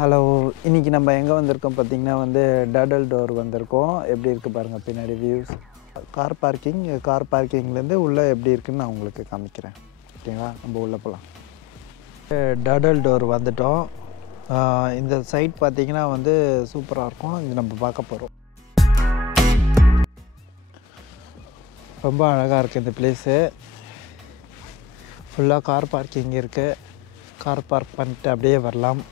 Hello, இன்றைக்கி நம்ம எங்கே வந்திருக்கோம் பார்த்திங்கன்னா டர்டல் டோர் வந்திருக்கோம். எப்படி இருக்குது பாருங்கள் பின்னாடி வியூஸ். கார் பார்க்கிங்லேருந்து உள்ளே எப்படி இருக்குதுன்னு நான் உங்களுக்கு காமிக்கிறேன். ஓகேங்களா, நம்ம உள்ளே போகலாம். டர்டல் டோர் வந்துட்டோம். இந்த சைட் பார்த்திங்கன்னா சூப்பராக இருக்கும். இது நம்ம பார்க்க போகிறோம். ரொம்ப அழகாக இருக்குது இந்த பிளேஸு. ஃபுல்லாக கார் பார்க்கிங் இருக்குது. கார் பார்க் பண்ணிட்டு அப்படியே வரலாம்.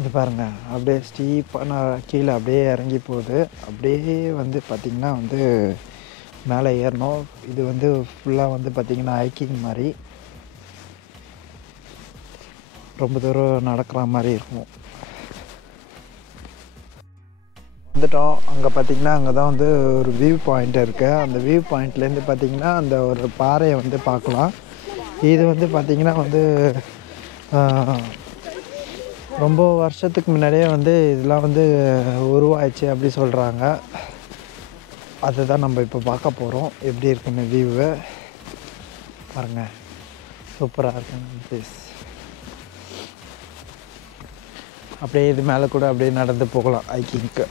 இது பாருங்கள், அப்படியே ஸ்டீப்பான கீழே அப்படியே இறங்கி போகுது. அப்படியே பார்த்திங்கன்னா மேலே ஏறணும். இது ஃபுல்லாக பார்த்திங்கன்னா ஹைக்கிங் மாதிரி ரொம்ப தூரம் நடக்கிற மாதிரி இருக்கும். வந்துட்டோம். அங்கே பார்த்திங்கன்னா அங்கே தான் ஒரு வியூ பாயிண்ட் இருக்குது. அந்த வியூ பாயிண்ட்லேருந்து பார்த்திங்கன்னா அந்த ஒரு பாறையை பார்க்கலாம். இது பார்த்திங்கன்னா ரொம்ப வருஷத்துக்கு முன்னாடியே இதெல்லாம் உருவாயிடுச்சு அப்படி சொல்கிறாங்க. அதுதான் நம்ம இப்போ பார்க்க போகிறோம். எப்படி இருக்குன்னு வியூவு பாருங்கள். சூப்பராக இருக்குங்க ப்ளேஸ். அப்படியே இது மேலே கூட அப்படியே நடந்து போகலாம் ஹைக்கிங்க்கு.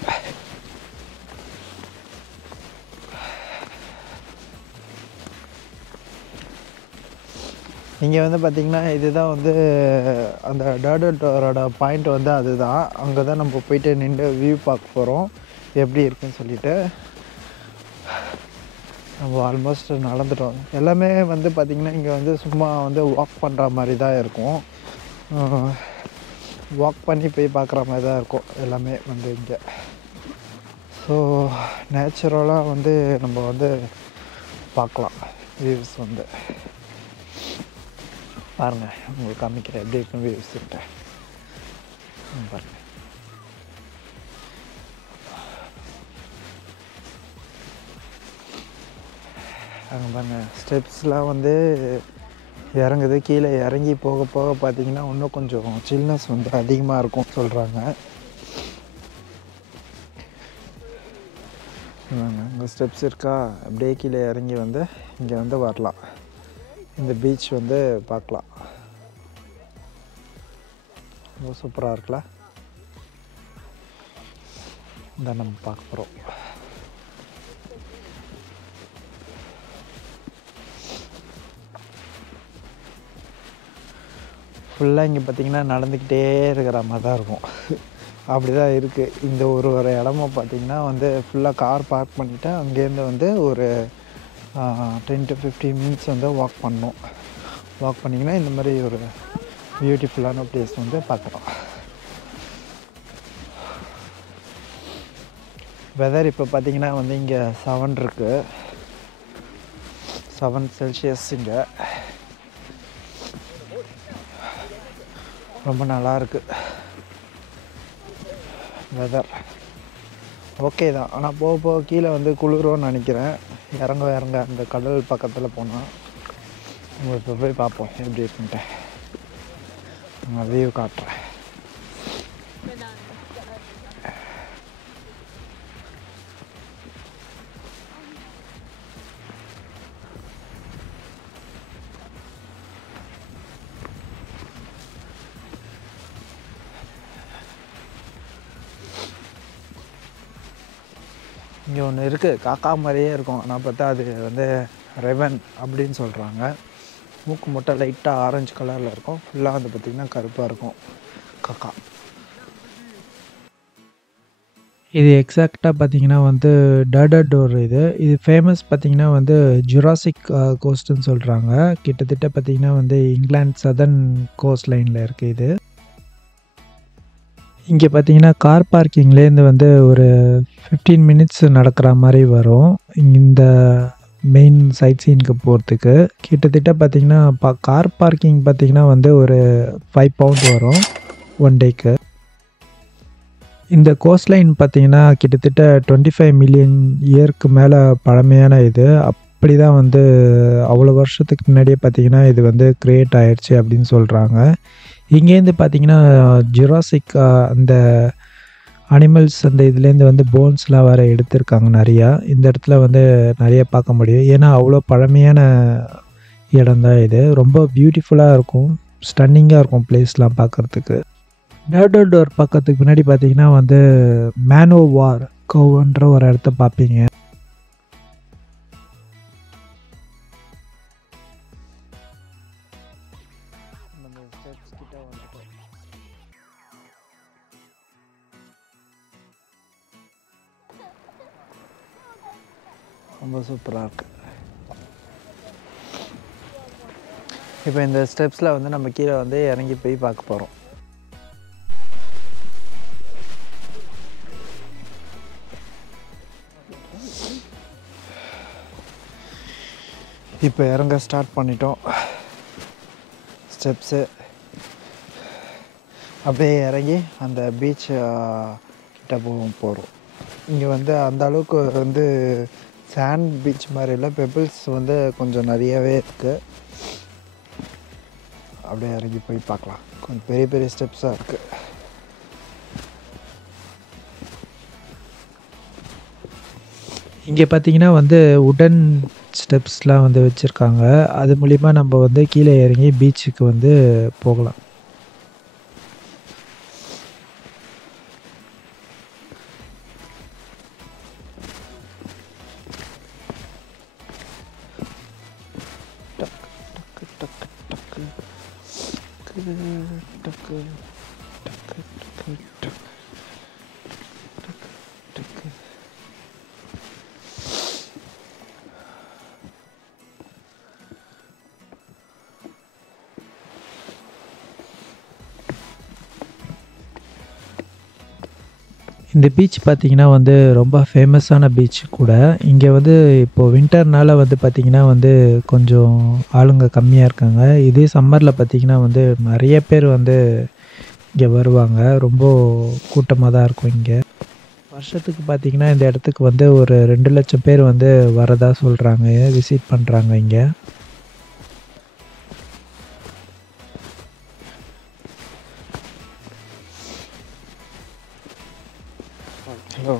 இங்கே பார்த்திங்கன்னா இதுதான் அந்த டர்டல் டோரோட பாயிண்ட் அதுதான். அங்கே தான் நம்ம போயிட்டு நின்று வியூ பார்க்க போகிறோம் எப்படி இருக்குன்னு சொல்லிட்டு. நம்ம ஆல்மோஸ்ட் நடந்துட்டோம். எல்லாமே பார்த்திங்கன்னா இங்கே சும்மா வாக் பண்ணுற மாதிரி தான் இருக்கும். வாக் பண்ணி போய் பார்க்குற மாதிரி தான் இருக்கும் எல்லாமே இங்கே. ஸோ நேச்சுரலாக நம்ம பார்க்கலாம் வியூஸ் பாருங்கள். உங்களுக்கு காமிக்கிறேன் எப்படி இருக்கும் வியூஸ் கிட்ட பாருங்கள். அங்கே பாருங்கள், ஸ்டெப்ஸ்லாம் இறங்குது. கீழே இறங்கி போக போக பார்த்திங்கன்னா இன்னும் கொஞ்சம் சில்னஸ் அதிகமாக இருக்கும் சொல்கிறாங்க. இங்கே ஸ்டெப்ஸ் இருக்கா, அப்படியே கீழே இறங்கி இங்கே வரலாம். இந்த பீச் பார்க்கலாம். ரொம்ப சூப்பராக இருக்குல்ல. இந்த நம்ம பார்க்க போகிறோம். ஃபுல்லாக இங்கே பார்த்திங்கன்னா நடந்துக்கிட்டே இருக்கிற மாதிரி தான் இருக்கும். அப்படி தான் இருக்குது. இந்த ஒரு இடமும் பார்த்திங்கன்னா ஃபுல்லாக கார் பார்க் பண்ணிவிட்டு அங்கேருந்து ஒரு 10 to 15 மினிட்ஸ் வாக் பண்ணணும். வாக் பண்ணிங்கன்னா இந்த மாதிரி ஒரு பியூட்டிஃபுல்லான ப்ளேஸ் பார்க்கலாம். வெதர் இப்போ பார்த்திங்கன்னா இங்கே 7 இருக்குது. 7 செல்சியஸ். இங்கே ரொம்ப நல்லாயிருக்கு வெதர். ஓகே தான். ஆனால் போக போக கீழே குளிரும்னு நினைக்கிறேன். இறங்க அந்த கடல் பக்கத்தில் போனால் உங்களுக்கு இப்போ போய் பார்ப்போம் எப்படி இருக்குன்ட்டு. நான் வியூ காட்டுறேன். இங்கே ஒன்று இருக்குது, காக்கா மாதிரியே இருக்கும். ஆனால் பார்த்தா அது ரெவன் அப்படின்னு சொல்கிறாங்க. மூக்கு மட்டும் லைட்டாக ஆரஞ்சு கலரில் இருக்கும். ஃபுல்லாக பார்த்திங்கன்னா கருப்பாக இருக்கும் காக்கா. இது எக்ஸாக்டாக பார்த்திங்கன்னா டர்டல் டோர். இது ஃபேமஸ் பார்த்திங்கன்னா ஜுராசிக் கோஸ்ட்டுன்னு சொல்கிறாங்க. கிட்டத்தட்ட பார்த்திங்கன்னா இங்கிலாந்து சதர்ன் கோஸ்ட் லைனில் இருக்குது இது. இங்கே பார்த்திங்கன்னா கார் பார்க்கிங்லேருந்து ஒரு 15 மினிட்ஸ் நடக்கிற மாதிரி வரும். இந்த மெயின் சைட் சீனுக்கு போகிறதுக்கு கிட்டத்தட்ட பார்த்திங்கன்னா கார் பார்க்கிங் பார்த்திங்கன்னா ஒரு 5 பவுண்ட் வரும் 1 டேக்கு. இந்த கோஸ்ட் லைன் பார்த்திங்கன்னா கிட்டத்தட்ட 25 மில்லியன் இயருக்கு மேலே பழமையான இது. அப்படி தான் அவ்வளோ வருஷத்துக்கு முன்னாடியே பார்த்திங்கன்னா இது க்ரியேட் ஆயிடுச்சு அப்படின்னு சொல்கிறாங்க. இங்கேருந்து பார்த்திங்கன்னா ஜுராசிக் அந்த அனிமல்ஸ் அந்த இதுலேருந்து வந்து போன்ஸ்லாம் வேறு எடுத்திருக்காங்க நிறையா. இந்த இடத்துல வந்து நிறைய பார்க்க முடியும். ஏன்னா அவ்வளோ பழமையான இடம் தான் இது. ரொம்ப பியூட்டிஃபுல்லாக இருக்கும், ஸ்டன்னிங்காக இருக்கும் பிளேஸ்லாம் பார்க்குறதுக்கு. டர்டல் டோர் பார்க்கறதுக்கு பின்னாடி பார்த்தீங்கன்னா வந்து மேனோவார் கோவ்ன்ற ஒரு இடத்த பார்ப்பீங்க. ரொம்ப சூப்பராக இருக்குது. இப்போ இந்த ஸ்டெப்ஸில் வந்து நம்ம கீழே வந்து இறங்கி போய் பார்க்க போகிறோம். இப்போ இறங்க ஸ்டார்ட் பண்ணிட்டோம். ஸ்டெப்ஸு அப்படியே இறங்கி அந்த பீச் கிட்ட போகிறோம். இங்கே வந்து அந்த அளவுக்கு வந்து சாண்ட் பீச் மாதிரி இல்லை, பெபிள்ஸ் வந்து கொஞ்சம் நிறையவே இருக்குது. அப்படியே இறங்கி போய் பார்க்கலாம். கொஞ்சம் பெரிய பெரிய ஸ்டெப்ஸாக இருக்குது. இங்கே பார்த்தீங்கன்னா வந்து உடன் ஸ்டெப்ஸ்லாம் வந்து வச்சுருக்காங்க. அது மூலிமா நம்ம வந்து கீழே இறங்கி பீச்சுக்கு வந்து போகலாம். இந்த பீச் பார்த்திங்கன்னா வந்து ரொம்ப ஃபேமஸான பீச் கூட. இங்கே வந்து இப்போது வின்டர்னால் வந்து பார்த்திங்கன்னா வந்து கொஞ்சம் ஆளுங்க கம்மியாக இருக்காங்க. இதே சம்மரில் பார்த்திங்கன்னா வந்து நிறைய பேர் வந்து இங்கே வருவாங்க. ரொம்ப கூட்டமாக தான் இருக்கும் இங்கே. வருஷத்துக்கு பார்த்திங்கன்னா இந்த இடத்துக்கு வந்து ஒரு 2 லட்சம் பேர் வந்து வரதா சொல்கிறாங்க, விசிட் பண்ணுறாங்க இங்கே. ஹலோ.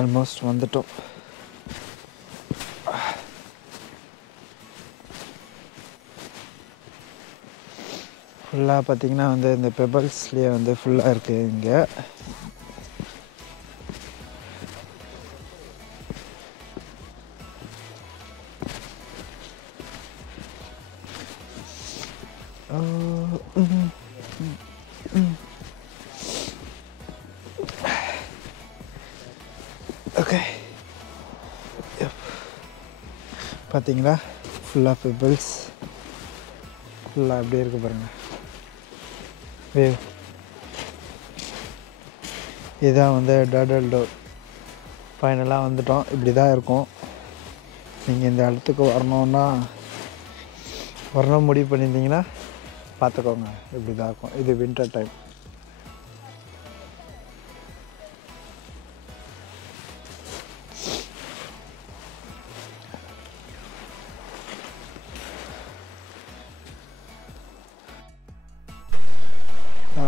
ஆல்மோஸ்ட் வந்துட்டோம். ஃபுல்லாக பார்த்திங்கன்னா வந்து இந்த பெபிள்ஸ்லேயே வந்து ஃபுல்லாக இருக்குது இங்கே. ஓகே, பார்த்தீங்களா ஃபுல்லாக பெபிள்ஸ், ஃபுல்லாக அப்படியே இருக்குது பாருங்கள் வேவ். இதுதான் வந்து டர்டல் டோர். ஃபைனலாக வந்துட்டோம். இப்படி தான் இருக்கும். நீங்கள் இந்த இடத்துக்கு வரணும் முடிவு பண்ணியிருந்தீங்கன்னா பார்த்துக்கோங்க, இப்படி தான் இருக்கும். இது வின்டர் டைம்.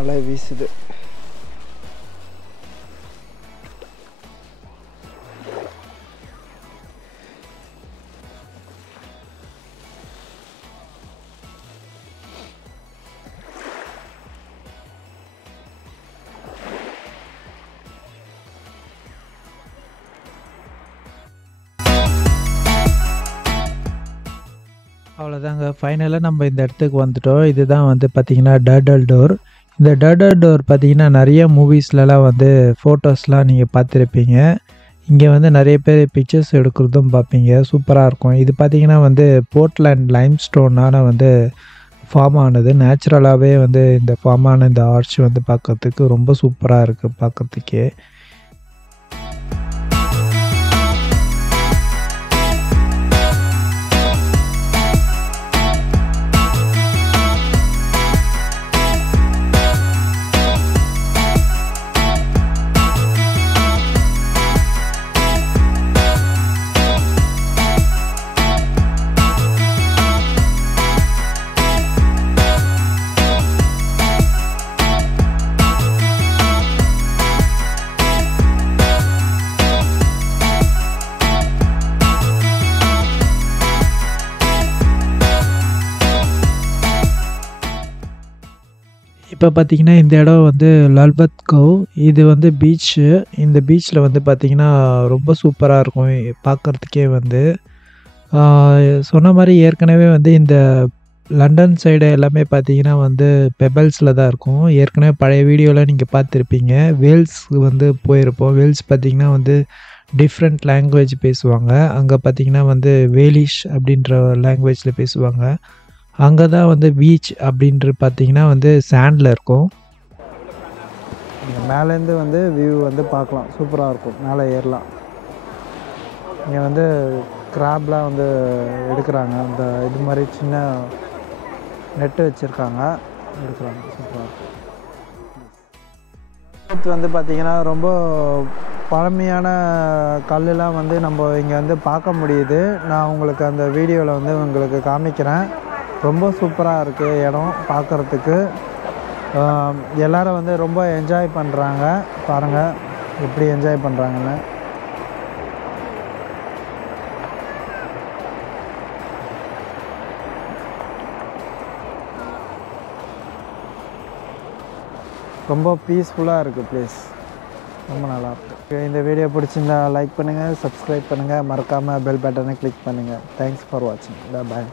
அலை வீசுது. அவ்வளோதாங்க, ஃபைனலாக நம்ம இந்த இடத்துக்கு வந்துட்டோம். இதுதான் வந்து பார்த்திங்கன்னா டர்டல் டோர். இந்த டர்டல் டோர் பார்த்திங்கன்னா நிறைய மூவிஸ்லலாம் வந்து ஃபோட்டோஸ்லாம் நீங்கள் பார்த்துருப்பீங்க. இங்கே வந்து நிறைய பேர் பிக்சர்ஸ் எடுக்கிறதும் பார்ப்பீங்க. சூப்பராக இருக்கும். இது பார்த்திங்கன்னா வந்து போர்ட்லேண்ட் லைம்ஸ்டோனால் வந்து ஃபார்ம் ஆனது. நேச்சுரலாகவே வந்து இந்த ஃபார்ம் ஆன இந்த ஆர்ச் வந்து பார்க்குறதுக்கு ரொம்ப சூப்பராக இருக்குது பார்க்குறதுக்கே. இப்போ பார்த்தீங்கன்னா, இந்த இடம் வந்து லால்பத் கோவ். இது வந்து பீச்சு. இந்த பீச்சில வந்து பார்த்தீங்கன்னா, ரொம்ப சூப்பரா இருக்கும் பார்க்கறதுக்கே வந்து. ஆ சொன்ன மாரி ஏற்கனவே வந்து இந்த லண்டன் சைடு எல்லாமே பார்த்தீங்கன்னா வந்து பெபல்ஸ்ல தான் இருக்கும். ஏற்கனவே பழைய வீடியோலாம் நீங்க பார்த்துருப்பீங்க. வேல்ஸ்க்கு வந்து போயிருப்போம். வேல்ஸ் பார்த்தீங்கன்னா வந்து டிஃப்ரெண்ட் லாங்குவேஜ் பேசுவாங்க. அங்க பார்த்தீங்கன்னா வந்து வேலிஷ் அப்படின்ற லாங்குவேஜ்ல பேசுவாங்க. அங்க தான் வந்து பீச் அப்படின்ட்டு பார்த்தீங்கன்னா வந்து சாண்ட்ல இருக்கும். இங்கே மேலேருந்து வந்து வியூ வந்து பார்க்கலாம். சூப்பராக இருக்கும். மேலே ஏறலாம். இங்கே வந்து கிராப்லாம் வந்து எடுக்கிறாங்க. அந்த இது மாதிரி சின்ன நெட்டு வச்சுருக்காங்க, எடுக்கிறாங்க. சூப்பராக இருக்கும். அடுத்து வந்து பார்த்திங்கன்னா ரொம்ப பழமையான கல்லுலாம் வந்து நம்ம இங்கே வந்து பார்க்க முடியுது. நான் உங்களுக்கு அந்த வீடியோவில் வந்து உங்களுக்கு காமிக்கிறேன். ரொம்ப சூப்பராக இருக்குது இடம் பார்க்குறதுக்கு. எல்லோரும் வந்து ரொம்ப என்ஜாய் பண்ணுறாங்க. பாருங்கள் எப்படி என்ஜாய் பண்ணுறாங்கன்னு. ரொம்ப பீஸ்ஃபுல்லாக இருக்குது ப்ளேஸ். ரொம்ப நல்லாயிருக்கு. இந்த வீடியோ பிடிச்சிருந்தா லைக் பண்ணுங்கள், சப்ஸ்கிரைப் பண்ணுங்கள், மறக்காமல் பெல் பட்டனை கிளிக் பண்ணுங்கள். தேங்க்ஸ் ஃபார் வாட்சிங். பாய்.